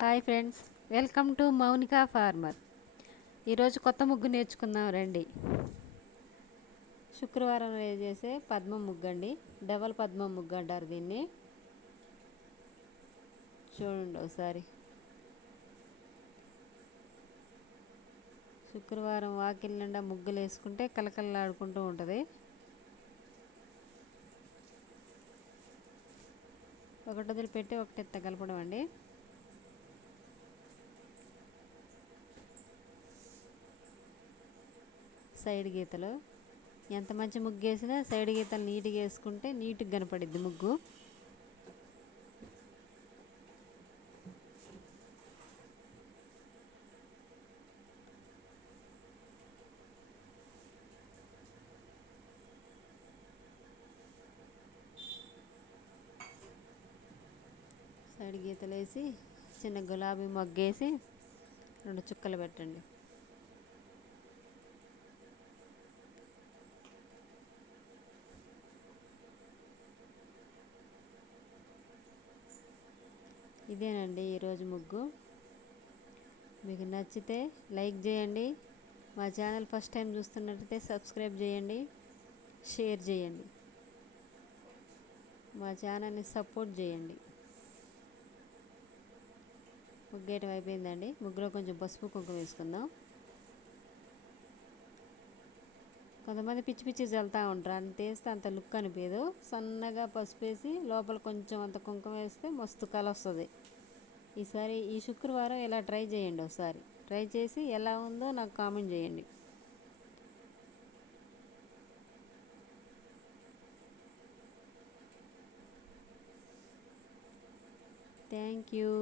Hi friends, welcome to Mounika farmer. ఈరోజు కొత్త ముగ్గు నేర్చుకుందాం రండి. శుక్రవారం చేసే పద్మం ముగ్గు అండి. డబల్ పద్మం ముగ్గు అంటారు దీన్ని. చూడండి ఒకసారి. శుక్రవారం వాకిలి నిండా ముగ్గులు వేసుకుంటే కలకలలాడుకుంటూ ఉంటుంది. ఒకటి వదిలిపెట్టి ఒకటి ఎత్త కలపడం అండి. సైడ్ గీతలు ఎంత మంచి ముగ్గు వేసినా సైడ్ గీతలు నీట్గా వేసుకుంటే నీట్గా కనపడిద్ది ముగ్గు. సైడ్ గీతలు వేసి చిన్న గులాబీ మొగ్గేసి 2 చుక్కలు పెట్టండి. ఇదేనండి ఈరోజు ముగ్గు. మీకు నచ్చితే లైక్ చేయండి. మా ఛానల్ ఫస్ట్ టైం చూస్తున్నట్టయితే సబ్స్క్రైబ్ చేయండి, షేర్ చేయండి. మా ఛానల్ని సపోర్ట్ చేయండి. ముగ్గేయటం అయిపోయిందండి. ముగ్గులో కొంచెం పసుపు కుంకుమ వేసుకుందాం. కొంతమంది పిచ్చి పిచ్చి చల్లుతూ ఉంటారు, అంత వేస్తే అంత లుక్ అనిపించదు. సన్నగా పసుపు వేసి లోపల కొంచెం అంత కుంకుమ వేస్తే మస్తు కలర్ వస్తుంది. ఈసారి ఈ శుక్రవారం ఇలా ట్రై చేయండి. ఒకసారి ట్రై చేసి ఎలా ఉందో నాకు కామెంట్ చేయండి. Thank you.